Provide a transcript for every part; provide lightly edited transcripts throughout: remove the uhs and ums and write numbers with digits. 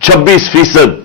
26%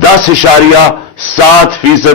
10.7%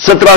17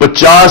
50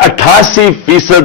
88%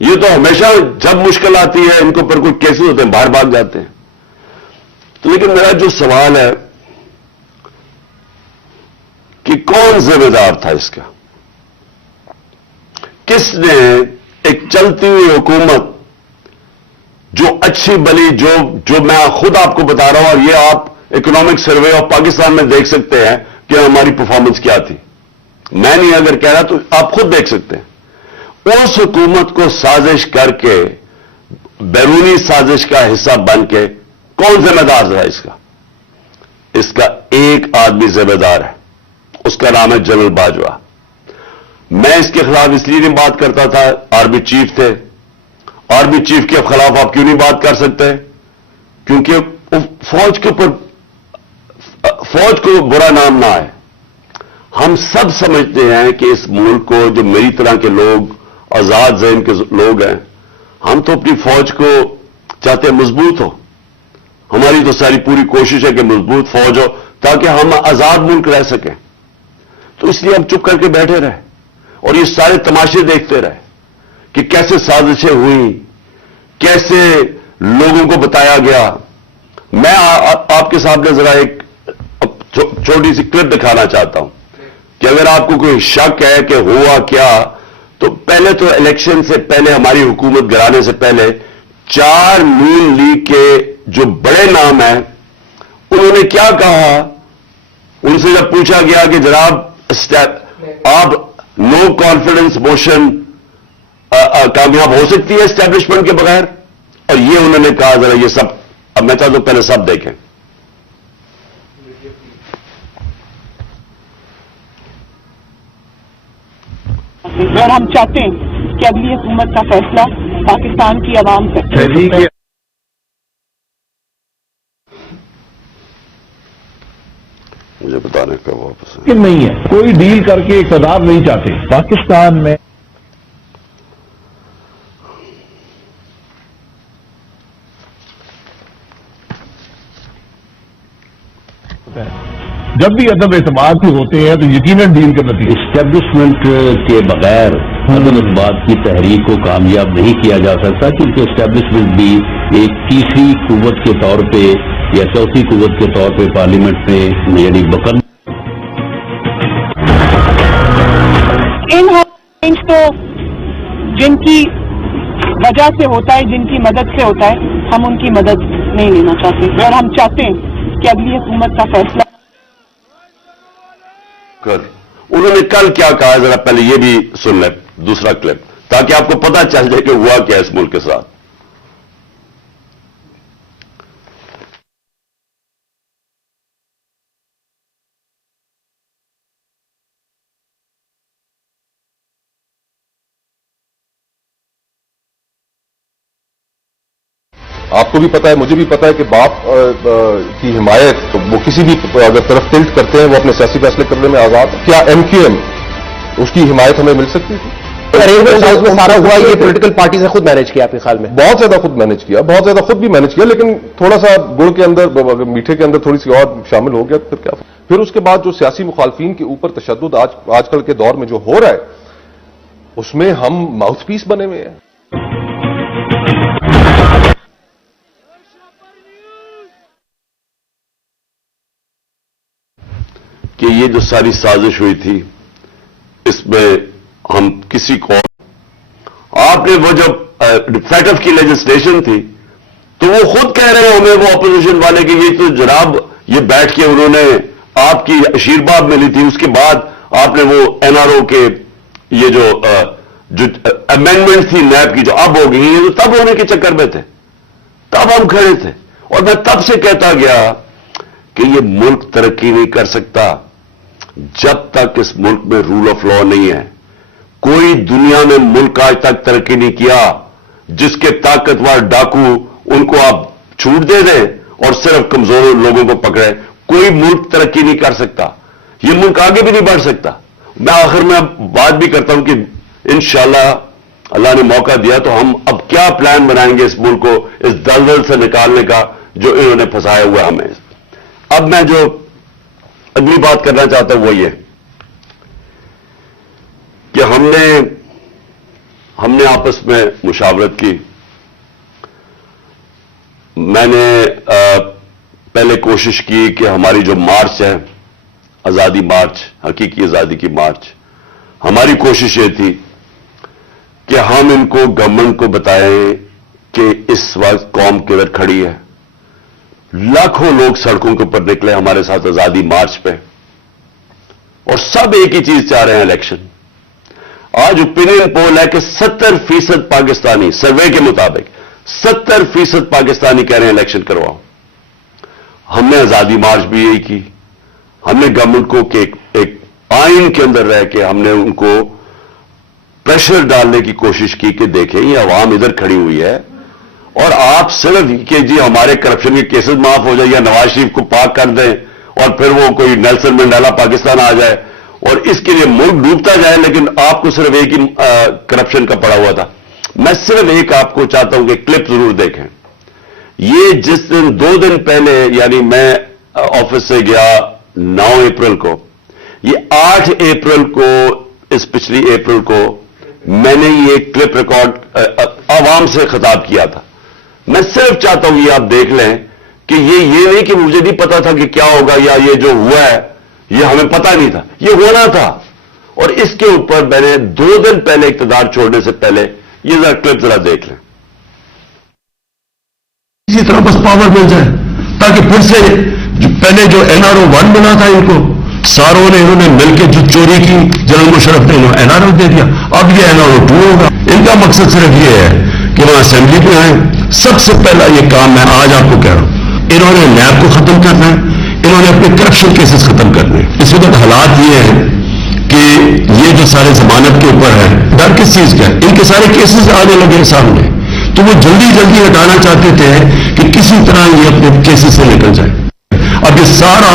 یہ تو ہمیشہ جب مشکل آتی ہے ان کو پر کوئی کیسز ہوتے ہیں باہر بھاگ جاتے ہیں. تو لیکن میرا جو سوال ہے کہ کون ذمہ دار تھا اس کا؟ کس نے ایک چلتی ہوئی حکومت جو اچھی بلی جو میں خود آپ کو بتا رہا ہوں، اور یہ آپ اکنامک سروے آف پاکستان میں دیکھ سکتے ہیں کہ ہماری پرفارمنس کیا تھی. میں نہیں اگر کہہ رہا تو آپ خود دیکھ سکتے ہیں. اس حکومت کو سازش کر کے بیرونی سازش کا حصہ بن کے کون ذمہ دار رہا اس کا؟ اس کا ایک آدمی ذمہ دار ہے، اس کا نام ہے جنرل باجوہ. میں اس کے خلاف اس لیے نہیں بات کرتا تھا، آرمی چیف تھے. آرمی چیف کے خلاف آپ کیوں نہیں بات کر سکتے؟ کیونکہ فوج کے اوپر فوج کو برا نام نہ آئے. ہم سب سمجھتے ہیں کہ اس ملک کو جو میری طرح کے لوگ آزاد ذہن کے لوگ ہیں، ہم تو اپنی فوج کو چاہتے ہیں مضبوط ہو. ہماری تو ساری پوری کوشش ہے کہ مضبوط فوج ہو تاکہ ہم آزاد ملک رہ سکیں. تو اس لیے ہم چپ کر کے بیٹھے رہے اور یہ سارے تماشے دیکھتے رہے کہ کیسے سازشیں ہوئیں، کیسے لوگوں کو بتایا گیا. میں آپ کے سامنے ذرا ایک چھوٹی سی کلپ دکھانا چاہتا ہوں کہ اگر آپ کو کوئی شک ہے کہ ہوا کیا، تو پہلے تو الیکشن سے پہلے ہماری حکومت گرانے سے پہلے 4 نون لیگ کے جو بڑے نام ہیں انہوں نے کیا کہا. ان سے جب پوچھا گیا کہ جناب آپ نو کانفیڈنس موشن کامیاب ہو سکتی ہے اسٹیبلشمنٹ کے بغیر، اور یہ انہوں نے کہا. ذرا یہ سب اب میں چاہتا ہوں پہلے سب دیکھیں. اور ہم چاہتے ہیں کہ اگلی حکومت کا فیصلہ پاکستان کی عوام سے. مجھے بتانے کا واپس کہ نہیں ہے، کوئی ڈیل کر کے اقتدار نہیں چاہتے پاکستان میں. جب بھی عدم اعتماد کی ہوتے ہیں تو یقیناً ڈیل کا نتیجہ. اسٹیبلشمنٹ کے بغیر عدم اعتماد کی تحریک کو کامیاب نہیں کیا جا سکتا، کیونکہ اسٹیبلشمنٹ بھی ایک تیسری قوت کے طور پہ یا چوتھی قوت کے طور پہ پارلیمنٹ میں یعنی ان تو جن کی وجہ سے ہوتا ہے، جن کی مدد سے ہوتا ہے، ہم ان کی مدد نہیں لینا چاہتے. اور ہم چاہتے ہیں کہ اگلی حکومت کا فیصلہ انہوں نے کل کیا کہا ذرا پہلے یہ بھی سن لیں دوسرا کلپ، تاکہ آپ کو پتا چل جائے کہ ہوا کیا اس ملک کے ساتھ. آپ کو بھی پتا ہے، مجھے بھی پتا ہے کہ باپ کی حمایت وہ کسی بھی اگر طرف ٹلٹ کرتے ہیں وہ اپنے سیاسی فیصلے کرنے میں آزاد. کیا ایم کیو ایم اس کی حمایت ہمیں مل سکتی تھی؟ ارینجمنٹ میں سارا ہوا یہ پولیٹیکل پارٹی سے خود مینج کیا آپ کے خیال میں؟ بہت زیادہ خود مینج کیا، بہت زیادہ خود بھی مینج کیا، لیکن تھوڑا سا گڑ کے اندر میٹھے کے اندر تھوڑی سی اور شامل ہو گیا. پھر کیا؟ پھر اس کے بعد جو سیاسی مخالفین کے اوپر تشدد آج کل کے دور میں جو ہو رہا ہے اس میں ہم ماؤتھ پیس بنے ہوئے ہیں. کہ یہ جو ساری سازش ہوئی تھی اس میں ہم کسی کو آپ نے وہ جب فیٹف کی لیجسلیشن تھی تو وہ خود کہہ رہے ہوں ہمیں وہ اپوزیشن والے کہ یہ تو جناب یہ بیٹھ کے انہوں نے آپ کی آشیرواد ملی تھی، اس کے بعد آپ نے وہ این آر او کے یہ جو امینڈمنٹ تھی نیب کی جو اب ہو گئی یہ تو تب ہونے کے چکر میں تھے، تب ہم کھڑے تھے. اور میں تب سے کہتا گیا کہ یہ ملک ترقی نہیں کر سکتا جب تک اس ملک میں رول آف لا نہیں ہے. کوئی دنیا میں ملک آج تک ترقی نہیں کیا جس کے طاقتور ڈاکو ان کو آپ چھوٹ دے دیں اور صرف کمزور لوگوں کو پکڑے. کوئی ملک ترقی نہیں کر سکتا، یہ ملک آگے بھی نہیں بڑھ سکتا. میں آخر میں بات بھی کرتا ہوں کہ انشاءاللہ اللہ نے موقع دیا تو ہم اب کیا پلان بنائیں گے اس ملک کو اس دلدل سے نکالنے کا جو انہوں نے پھنسایا ہوا ہمیں. اب میں جو اگلی بات کرنا چاہتا ہوں وہ یہ کہ ہم نے آپس میں مشاورت کی. میں نے پہلے کوشش کی کہ ہماری جو مارچ ہے آزادی مارچ, حقیقی آزادی کی مارچ, ہماری کوشش یہ تھی کہ ہم ان کو گورنمنٹ کو بتائیں کہ اس وقت قوم کدھر کھڑی ہے. لاکھوں لوگ سڑکوں کے اوپر نکلے ہمارے ساتھ آزادی مارچ پہ, اور سب ایک ہی چیز چاہ رہے ہیں, الیکشن. آج اوپینین پول ہے کہ 70% پاکستانی, سروے کے مطابق 70% پاکستانی کہہ رہے ہیں الیکشن کرواؤ. ہم نے آزادی مارچ بھی یہی کی. ہم نے گورنمنٹ کو کہ ایک آئین کے اندر رہ کے ہم نے ان کو پریشر ڈالنے کی کوشش کی کہ دیکھیں یہ عوام ادھر کھڑی ہوئی ہے, اور آپ صرف کہ جی ہمارے کرپشن کے کیسز معاف ہو جائے یا نواز شریف کو پاک کر دیں اور پھر وہ کوئی نیلسن منڈیلا پاکستان آ جائے اور اس کے لیے ملک ڈوبتا جائے, لیکن آپ کو صرف ایک ہی کرپشن کا پڑا ہوا تھا. میں صرف ایک آپ کو چاہتا ہوں کہ کلپ ضرور دیکھیں. یہ جس دن 2 دن پہلے, یعنی میں آفس سے گیا 9 اپریل کو, یہ 8 اپریل کو, اس پچھلی اپریل کو میں نے یہ کلپ ریکارڈ عوام سے خطاب کیا تھا. میں صرف چاہتا ہوں یہ آپ دیکھ لیں کہ یہ نہیں کہ مجھے نہیں پتا تھا کہ کیا ہوگا یا یہ جو ہوا ہے یہ ہمیں پتا نہیں تھا, یہ ہونا تھا. اور اس کے اوپر میں نے 2 دن پہلے اقتدار چھوڑنے سے پہلے یہ ذرا کلپ ذرا دیکھ لیں. اسی طرح بس پاور مل جائے تاکہ پھر سے پہلے جو NRO 1 بنا تھا ان کو ساروں نے انہوں نے مل کے جو چوری کی, جنرل مشرف نے NRO دے دیا, اب یہ NRO 2 ہوگا. ان کا مقصد صرف یہ ہے کہ وہاں اسمبلی پہ آئیں. سب سے پہلا یہ کام میں آج آپ کو کہہ رہا ہوں, انہوں نے نیب کو ختم کرنا ہے, انہوں نے اپنے کرپشن کیسز ختم کرنے ہیں. اس وقت حالات یہ ہیں کہ یہ جو سارے ضمانت کے اوپر ہے, ڈر کس چیز کا ہے, ان کے سارے کیسز آنے لگے سامنے, تو وہ جلدی جلدی ہٹانا چاہتے تھے کہ کسی طرح یہ اپنے کیسز سے نکل جائے. اب یہ سارا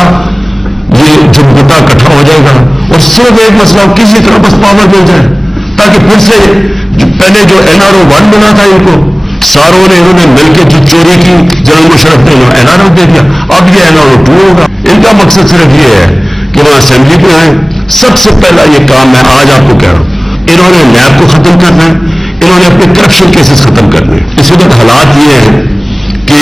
یہ جمہوریہ اکٹھا ہو جائے گا اور صرف ایک مسئلہ کسی طرح بس پاور مل جائے تاکہ پھر سے پہلے جو NRO 1 بنا تھا ان کو ساروں نے انہوں نے مل کے جو چوری کی, جنرل مشرف نے NRO دے دیا, اب یہ NRO 2 ہوگا. ان کا مقصد صرف یہ ہے کہ وہاں اسمبلی پہ آئیں. سب سے پہلا یہ کام میں آج آپ کو کہہ رہا ہوں, انہوں نے نیب کو ختم کرنا ہے, انہوں نے اپنے کرپشن کیسز ختم کرنے ہیں. اس وقت حالات یہ ہیں کہ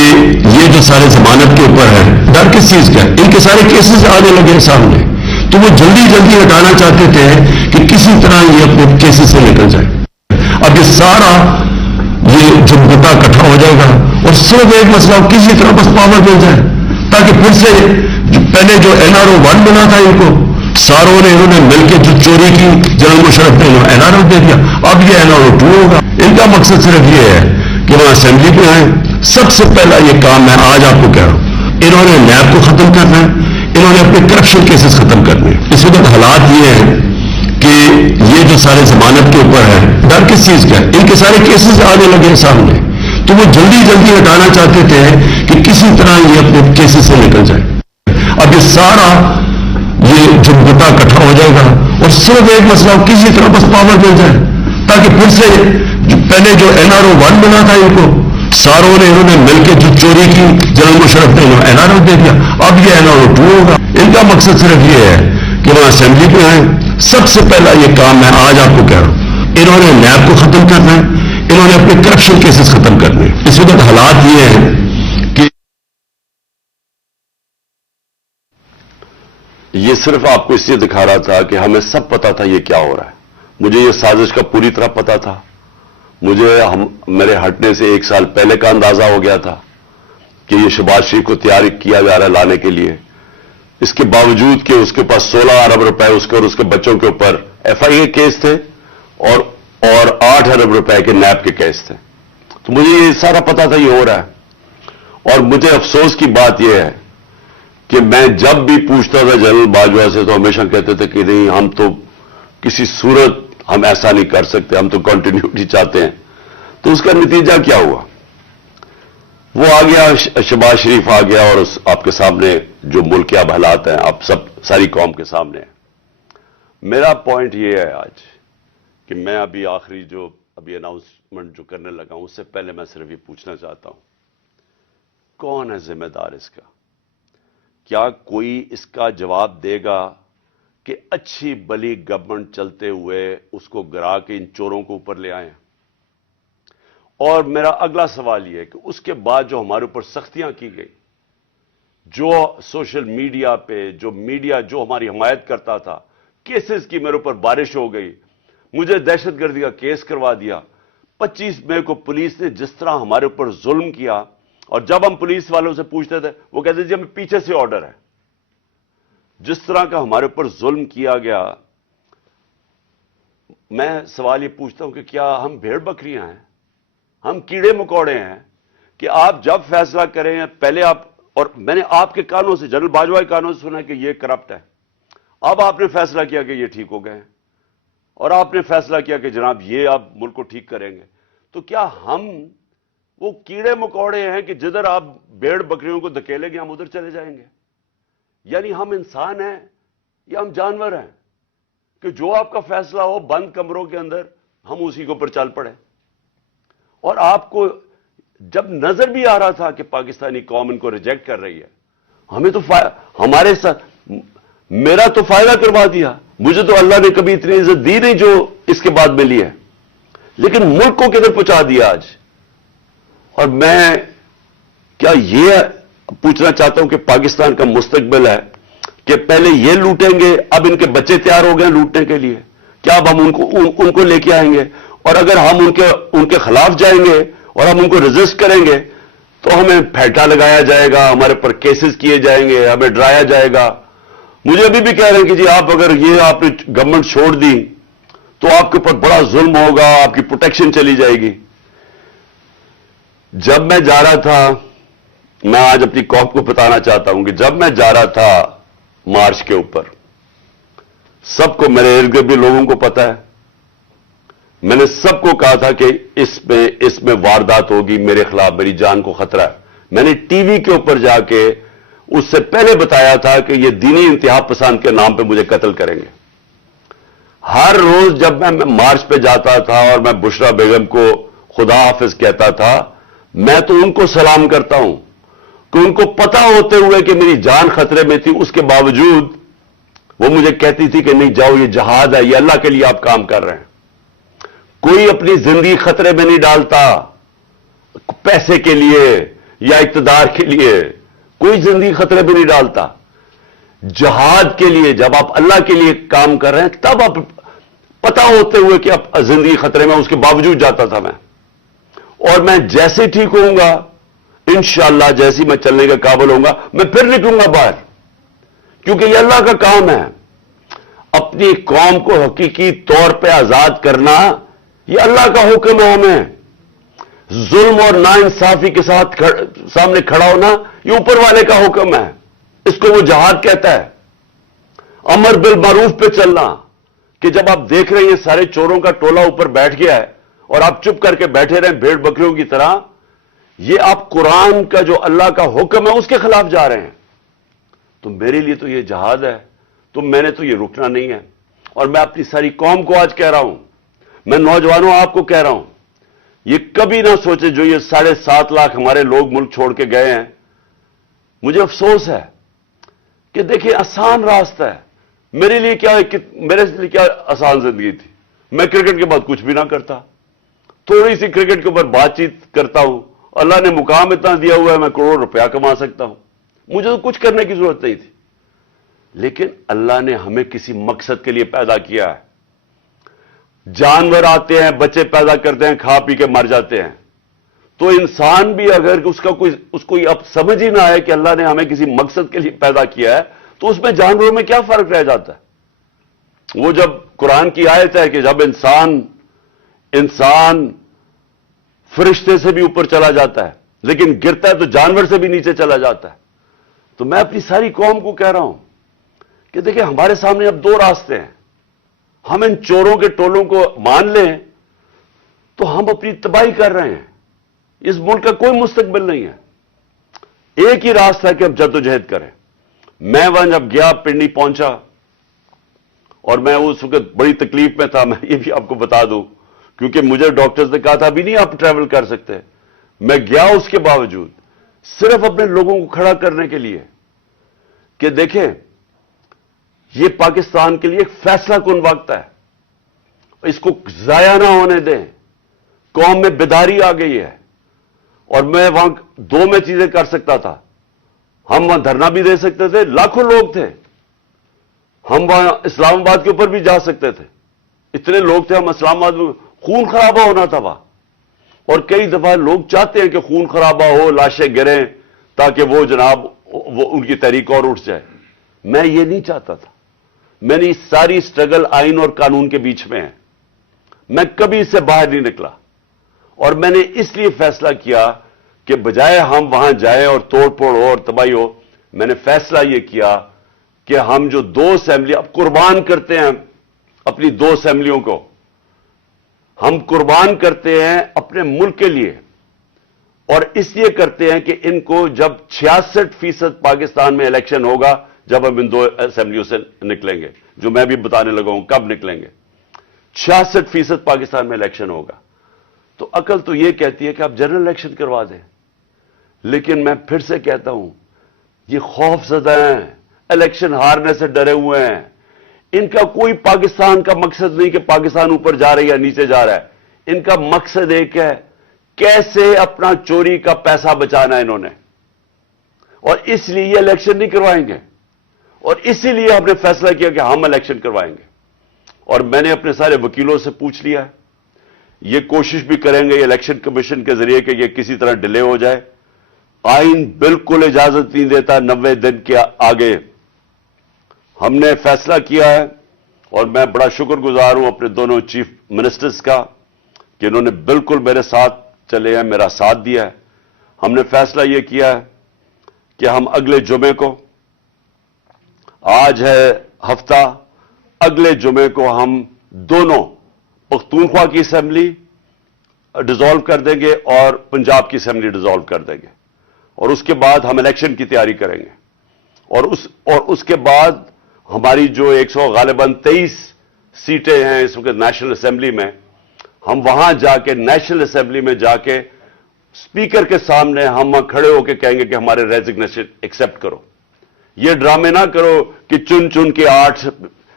یہ جو سارے ضمانت کے اوپر ہے, ڈر کس چیز کا ہے, ان کے سارے کیسز آنے لگے سامنے, تو وہ جلدی جلدی ہٹانا چاہتے تھے کہ کسی طرح یہ اپنے کیسز سے نکل جائے. اب یہ سارا یہ جمہوریہ اکٹھا ہو جائے گا اور صرف ایک مسئلہ کسی طرح بس پاور مل جائے تاکہ پھر سے پہلے جو NRO 1 بنا تھا ان کو ساروں نے انہوں نے مل کے جو چوری کی, جنرل مشرف نے NRO دے دیا, اب یہ NRO 2 ہوگا. ان کا مقصد صرف یہ ہے کہ وہاں اسمبلی پہ آئیں. سب سے پہلا یہ کام میں آج آپ کو کہہ رہا ہوں, انہوں نے نیب کو ختم کرنا ہے, انہوں نے اپنے کرپشن کیسز ختم کرنے ہیں. اس وقت حالات یہ ہیں کہ یہ جو سارے ضمانت کے اوپر ہے, ڈر کس چیز کا ہے, ان کے سارے کیسز آنے لگے سامنے, تو وہ جلدی جلدی ہٹانا چاہتے تھے کہ کسی طرح یہ اپنے کیسز سے نکل جائے. اب یہ سارا یہ جمہوریہ اکٹھا ہو جائے گا اور صرف ایک مسئلہ کسی طرح بس پاور مل جائے تاکہ پھر سے پہلے جو NRO 1 بنا تھا ان کو ساروں نے انہوں نے مل کے جو چوری کی, جنرل مشرف نے NRO دے دیا, اب یہ NRO 2 ہوگا. ان کا مقصد صرف یہ ہے کہ وہاں اسمبلی پہ آئیں. سب سے پہلا یہ کام میں آج آپ کو کہہ رہا ہوں, انہوں نے نیب کو ختم کرنا ہے, انہوں نے اپنے کرپشن کیسز ختم کرنے ہیں. اس وقت حالات یہ ہیں کہ یہ صرف آپ کو اس لیے دکھا رہا تھا کہ ہمیں سب پتا تھا یہ کیا ہو رہا ہے. مجھے یہ سازش کا پوری طرح پتا تھا. مجھے میرے ہٹنے سے 1 سال پہلے کا اندازہ ہو گیا تھا کہ یہ شہباز شریف کو تیار کیا جا رہا ہے لانے کے لیے. اس کے باوجود کہ اس کے پاس 16 ارب روپے اس کے اور اس کے بچوں کے اوپر FIA کیس تھے اور 8 ارب روپے کے نیب کے کیس تھے. تو مجھے یہ سارا پتا تھا یہ ہو رہا ہے. اور مجھے افسوس کی بات یہ ہے کہ میں جب بھی پوچھتا تھا جنرل باجوہ سے تو ہمیشہ کہتے تھے کہ نہیں, ہم تو کسی صورت ہم ایسا نہیں کر سکتے, ہم تو کنٹینیوٹی چاہتے ہیں. تو اس کا نتیجہ کیا ہوا؟ وہ آ گیا, شہباز شریف آ گیا, اور آپ کے سامنے جو ملک کے اب حالات ہیں آپ ساری قوم کے سامنے ہیں. میرا پوائنٹ یہ ہے آج کہ میں ابھی اناؤنسمنٹ جو کرنے لگا ہوں اس سے پہلے میں صرف یہ پوچھنا چاہتا ہوں, کون ہے ذمہ دار اس کا؟ کیا کوئی اس کا جواب دے گا کہ اچھی بلی گورنمنٹ چلتے ہوئے اس کو گرا کے ان چوروں کو اوپر لے آئے ہیں؟ اور میرا اگلا سوال یہ ہے کہ اس کے بعد جو ہمارے اوپر سختیاں کی گئی، جو سوشل میڈیا پہ جو میڈیا جو ہماری حمایت کرتا تھا، کیسز کی میرے اوپر بارش ہو گئی، مجھے دہشت گردی کا کیس کروا دیا. 25 مئی کو پولیس نے جس طرح ہمارے اوپر ظلم کیا، اور جب ہم پولیس والوں سے پوچھتے تھے وہ کہتے جی ہمیں پیچھے سے آرڈر ہے. جس طرح کا ہمارے اوپر ظلم کیا گیا، میں سوال یہ پوچھتا ہوں کہ کیا ہم بھیڑ بکریاں ہیں، ہم کیڑے مکوڑے ہیں کہ آپ جب فیصلہ کریں پہلے آپ، اور میں نے آپ کے کانوں سے، جنرل باجوہ کے کانوں سے سنا کہ یہ کرپٹ ہے، اب آپ نے فیصلہ کیا کہ یہ ٹھیک ہو گئے ہیں، اور آپ نے فیصلہ کیا کہ جناب یہ آپ ملک کو ٹھیک کریں گے. تو کیا ہم وہ کیڑے مکوڑے ہیں کہ جدھر آپ بھیڑ بکریوں کو دھکیلیں گے ہم ادھر چلے جائیں گے؟ یعنی ہم انسان ہیں یا ہم جانور ہیں کہ جو آپ کا فیصلہ ہو بند کمروں کے اندر ہم اسی کے اوپر چل پڑے؟ اور آپ کو جب نظر بھی آ رہا تھا کہ پاکستانی قوم ان کو ریجیکٹ کر رہی ہے، ہمیں تو ہمارے ساتھ میرا تو فائدہ کروا دیا. مجھے تو اللہ نے کبھی اتنی عزت دی نہیں جو اس کے بعد ملی ہے، لیکن ملک کو کدھر پہنچا دیا آج. اور میں کیا یہ پوچھنا چاہتا ہوں کہ پاکستان کا مستقبل ہے کہ پہلے یہ لوٹیں گے، اب ان کے بچے تیار ہو گئے لوٹنے کے لیے، کیا اب ہم ان کو لے کے آئیں گے؟ اور اگر ہم ان کے خلاف جائیں گے اور ہم ان کو ریزسٹ کریں گے تو ہمیں پھیٹا لگایا جائے گا، ہمارے پر کیسز کیے جائیں گے، ہمیں ڈرایا جائے گا. مجھے ابھی بھی کہہ رہے ہیں کہ جی آپ اگر یہ آپ نے گورنمنٹ چھوڑ دی تو آپ کے اوپر بڑا ظلم ہوگا، آپ کی پروٹیکشن چلی جائے گی. جب میں جا رہا تھا، میں آج اپنی قوم کو بتانا چاہتا ہوں کہ جب میں جا رہا تھا مارچ کے اوپر، سب کو، میرے ارد گرد بھی لوگوں کو پتا ہے، میں نے سب کو کہا تھا کہ اس میں واردات ہوگی، میرے خلاف میری جان کو خطرہ ہے. میں نے ٹی وی کے اوپر جا کے اس سے پہلے بتایا تھا کہ یہ دینی انتہا پسند کے نام پہ مجھے قتل کریں گے. ہر روز جب میں مارچ پہ جاتا تھا اور میں بشرا بیگم کو خدا حافظ کہتا تھا، میں تو ان کو سلام کرتا ہوں کہ ان کو پتا ہوتے ہوئے کہ میری جان خطرے میں تھی، اس کے باوجود وہ مجھے کہتی تھی کہ نہیں جاؤ، یہ جہاد ہے، یہ اللہ کے لیے آپ کام کر رہے ہیں. کوئی اپنی زندگی خطرے میں نہیں ڈالتا پیسے کے لیے یا اقتدار کے لیے، کوئی زندگی خطرے میں نہیں ڈالتا. جہاد کے لیے جب آپ اللہ کے لیے کام کر رہے ہیں تب آپ پتا ہوتے ہوئے کہ اب زندگی خطرے میں، اس کے باوجود جاتا تھا میں. اور میں جیسے ٹھیک ہوں گا انشاءاللہ، جیسے میں چلنے کا قابل ہوں گا میں پھر نکلوں گا باہر، کیونکہ یہ اللہ کا کام ہے. اپنی قوم کو حقیقی طور پہ آزاد کرنا یہ اللہ کا حکم ہے. ہمیں ظلم اور ناانصافی کے ساتھ سامنے کھڑا ہونا یہ اوپر والے کا حکم ہے، اس کو وہ جہاد کہتا ہے. امر بالمعروف پہ چلنا، کہ جب آپ دیکھ رہے ہیں سارے چوروں کا ٹولہ اوپر بیٹھ گیا ہے اور آپ چپ کر کے بیٹھے رہے بھیڑ بکریوں کی طرح، یہ آپ قرآن کا جو اللہ کا حکم ہے اس کے خلاف جا رہے ہیں. تو میرے لیے تو یہ جہاد ہے، تو میں نے تو یہ رکنا نہیں ہے. اور میں اپنی ساری قوم کو آج کہہ رہا ہوں، میں نوجوانوں آپ کو کہہ رہا ہوں، یہ کبھی نہ سوچے جو یہ 7.5 لاکھ ہمارے لوگ ملک چھوڑ کے گئے ہیں. مجھے افسوس ہے کہ دیکھیں آسان راستہ ہے. میرے لیے کیا آسان زندگی تھی. میں کرکٹ کے بعد کچھ بھی نہ کرتا، تھوڑی سی کرکٹ کے اوپر بات چیت کرتا ہوں. اللہ نے مقام اتنا دیا ہوا ہے میں کروڑ روپیہ کما سکتا ہوں. مجھے تو کچھ کرنے کی ضرورت نہیں تھی. لیکن اللہ نے ہمیں کسی مقصد کے لیے پیدا کیا ہے. جانور آتے ہیں، بچے پیدا کرتے ہیں، کھا پی کے مر جاتے ہیں. تو انسان بھی اگر اس کو اب سمجھ ہی نہ آئے کہ اللہ نے ہمیں کسی مقصد کے لیے پیدا کیا ہے تو اس میں جانوروں میں کیا فرق رہ جاتا ہے. وہ جب قرآن کی آیت ہے کہ جب انسان فرشتے سے بھی اوپر چلا جاتا ہے لیکن گرتا ہے تو جانور سے بھی نیچے چلا جاتا ہے. تو میں اپنی ساری قوم کو کہہ رہا ہوں کہ دیکھیں ہمارے سامنے اب 2 راستے ہیں. ہم ان چوروں کے ٹولوں کو مان لیں تو ہم اپنی تباہی کر رہے ہیں. اس ملک کا کوئی مستقبل نہیں ہے. ایک ہی راستہ ہے کہ اب جدوجہد کریں. میں وہاں جب گیا پنڈی پہنچا اور میں اس وقت بڑی تکلیف میں تھا، میں یہ بھی آپ کو بتا دوں کیونکہ مجھے ڈاکٹرز نے کہا تھا ابھی نہیں آپ ٹریول کر سکتے. میں گیا اس کے باوجود صرف اپنے لوگوں کو کھڑا کرنے کے لیے کہ دیکھیں یہ پاکستان کے لیے ایک فیصلہ کن وقت ہے، اس کو ضائع نہ ہونے دیں. قوم میں بیداری آ گئی ہے، اور میں وہاں 2 میں چیزیں کر سکتا تھا. ہم وہاں دھرنا بھی دے سکتے تھے، لاکھوں لوگ تھے. ہم وہاں اسلام آباد کے اوپر بھی جا سکتے تھے، اتنے لوگ تھے. ہم اسلام آباد میں خون خرابہ ہونا تھا وہاں، اور کئی دفعہ لوگ چاہتے ہیں کہ خون خرابہ ہو، لاشیں گریں، تاکہ وہ جناب وہ ان کی تحریک اور اٹھ جائے. میں یہ نہیں چاہتا تھا. میں نے ساری سٹرگل آئین اور قانون کے بیچ میں ہے. میں کبھی اس سے باہر نہیں نکلا، اور میں نے اس لیے فیصلہ کیا کہ بجائے ہم وہاں جائیں اور توڑ پھوڑ ہو اور تباہی ہو، میں نے فیصلہ یہ کیا کہ ہم جو 2 اسمبلی اب قربان کرتے ہیں اپنی 2 اسمبلیوں کو، ہم قربان کرتے ہیں اپنے ملک کے لیے، اور اس لیے کرتے ہیں کہ ان کو جب 66% پاکستان میں الیکشن ہوگا، جب ہم ان 2 اسمبلیوں سے نکلیں گے، جو میں بھی بتانے لگا ہوں کب نکلیں گے. 66% پاکستان میں الیکشن ہوگا. تو عقل تو یہ کہتی ہے کہ آپ جنرل الیکشن کروا دیں، لیکن میں پھر سے کہتا ہوں یہ خوف زدہ ہیں، الیکشن ہارنے سے ڈرے ہوئے ہیں. ان کا کوئی پاکستان کا مقصد نہیں کہ پاکستان اوپر جا رہا ہے یا نیچے جا رہا ہے. ان کا مقصد ایک ہے، کیسے اپنا چوری کا پیسہ بچانا ہے انہوں نے، اور اس لیے یہ الیکشن نہیں کروائیں گے. اور اسی لیے ہم نے فیصلہ کیا کہ ہم الیکشن کروائیں گے. اور میں نے اپنے سارے وکیلوں سے پوچھ لیا ہے، یہ کوشش بھی کریں گے الیکشن کمیشن کے ذریعے کہ یہ کسی طرح ڈیلے ہو جائے. آئین بالکل اجازت نہیں دیتا 90 دن کے آگے. ہم نے فیصلہ کیا ہے، اور میں بڑا شکر گزار ہوں اپنے دونوں چیف منسٹرز کا کہ انہوں نے بالکل میرے ساتھ چلے ہیں، میرا ساتھ دیا ہے. ہم نے فیصلہ یہ کیا ہے کہ ہم اگلے جمعے کو، آج ہے ہفتہ، اگلے جمعے کو ہم دونوں پختونخوا کی اسمبلی ڈیزالو کر دیں گے اور پنجاب کی اسمبلی ڈیزالو کر دیں گے. اور اس کے بعد ہم الیکشن کی تیاری کریں گے. اور اس کے بعد ہماری جو 100 غالباً 23 سیٹیں ہیں اس وقت نیشنل اسمبلی میں، ہم وہاں جا کے نیشنل اسمبلی میں جا کے اسپیکر کے سامنے ہم وہاں کھڑے ہو کے کہیں گے کہ ہمارے ریزگنیشن ایکسپٹ کرو. یہ ڈرامے نہ کرو کہ چن کے 8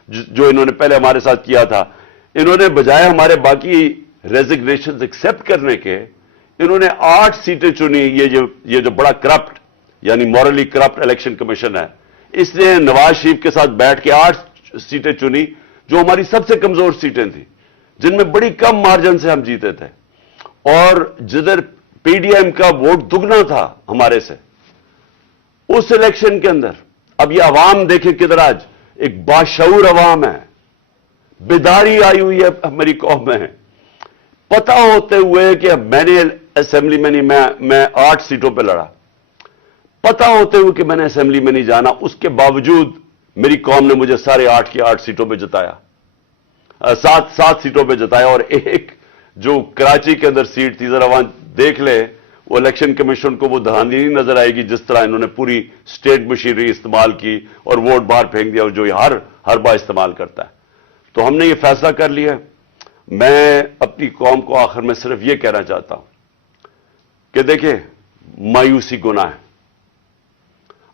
جو انہوں نے پہلے ہمارے ساتھ کیا تھا، انہوں نے بجائے ہمارے باقی ریزگنیشن ایکسپٹ کرنے کے، انہوں نے 8 سیٹیں چنی. یہ جو بڑا کرپٹ یعنی مورلی کرپٹ الیکشن کمیشن ہے، اس نے نواز شریف کے ساتھ بیٹھ کے 8 سیٹیں چنی جو ہماری سب سے کمزور سیٹیں تھیں، جن میں بڑی کم مارجن سے ہم جیتے تھے، اور جدھر پی ڈی ایم کا ووٹ دگنا تھا ہمارے سے اس الیکشن کے اندر. اب یہ عوام دیکھیں کدھر آج ایک باشعور عوام ہے، بیداری آئی ہوئی ہے ہماری قوم میں. پتہ ہوتے ہوئے کہ میں نے اسمبلی میں نہیں، میں 8 سیٹوں پہ لڑا، پتہ ہوتے ہوئے کہ میں نے اسمبلی میں نہیں جانا، اس کے باوجود میری قوم نے مجھے سارے 8 کی 8 سیٹوں پہ جتایا، 7 سیٹوں پہ جتایا. اور ایک جو کراچی کے اندر سیٹ تھی، ذرا وہاں دیکھ لے، وہ الیکشن کمیشن کو وہ دھاندلی نہیں نظر آئے گی جس طرح انہوں نے پوری اسٹیٹ مشینری استعمال کی اور ووٹ باہر پھینک دیا، جو ہر بار استعمال کرتا ہے. تو ہم نے یہ فیصلہ کر لیا. میں اپنی قوم کو آخر میں صرف یہ کہنا چاہتا ہوں کہ دیکھیں، مایوسی گناہ ہے.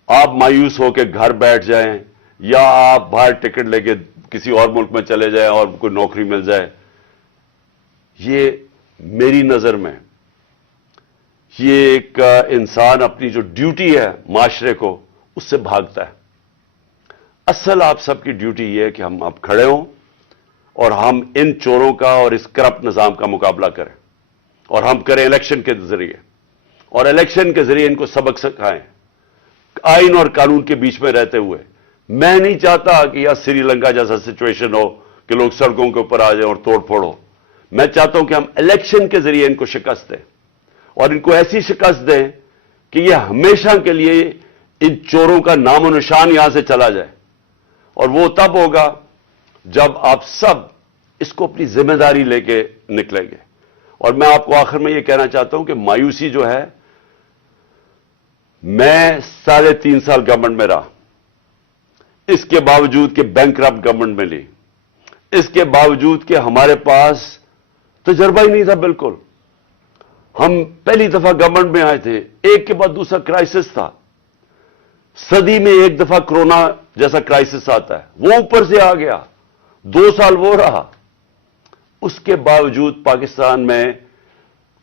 آپ مایوس ہو کے گھر بیٹھ جائیں، یا آپ باہر ٹکٹ لے کے کسی اور ملک میں چلے جائیں اور کوئی نوکری مل جائے، یہ میری نظر میں یہ ایک انسان اپنی جو ڈیوٹی ہے معاشرے کو، اس سے بھاگتا ہے. اصل آپ سب کی ڈیوٹی یہ ہے کہ ہم اب کھڑے ہوں اور ہم ان چوروں کا اور اس کرپٹ نظام کا مقابلہ کریں، اور ہم کریں الیکشن کے ذریعے، اور الیکشن کے ذریعے ان کو سبق سکھائیں آئین اور قانون کے بیچ میں رہتے ہوئے. میں نہیں چاہتا کہ یہ سری لنکا جیسا سچویشن ہو کہ لوگ سڑکوں کے اوپر آ جائیں اور توڑ پھوڑ ہو. میں چاہتا ہوں کہ ہم الیکشن کے ذریعے ان کو شکست دیں، اور ان کو ایسی شکست دیں کہ یہ ہمیشہ کے لیے ان چوروں کا نام و نشان یہاں سے چلا جائے. اور وہ تب ہوگا جب آپ سب اس کو اپنی ذمہ داری لے کے نکلیں گے. اور میں آپ کو آخر میں یہ کہنا چاہتا ہوں کہ مایوسی جو ہے، میں 3.5 سال گورنمنٹ میں رہا، اس کے باوجود کہ بینکرپٹ گورنمنٹ میں لی، اس کے باوجود کہ ہمارے پاس تجربہ ہی نہیں تھا بالکل. ہم پہلی دفعہ گورنمنٹ میں آئے تھے، ایک کے بعد دوسرا کرائسس تھا. صدی میں ایک دفعہ کرونا جیسا کرائسس آتا ہے، وہ اوپر سے آ گیا، 2 سال وہ رہا. اس کے باوجود پاکستان میں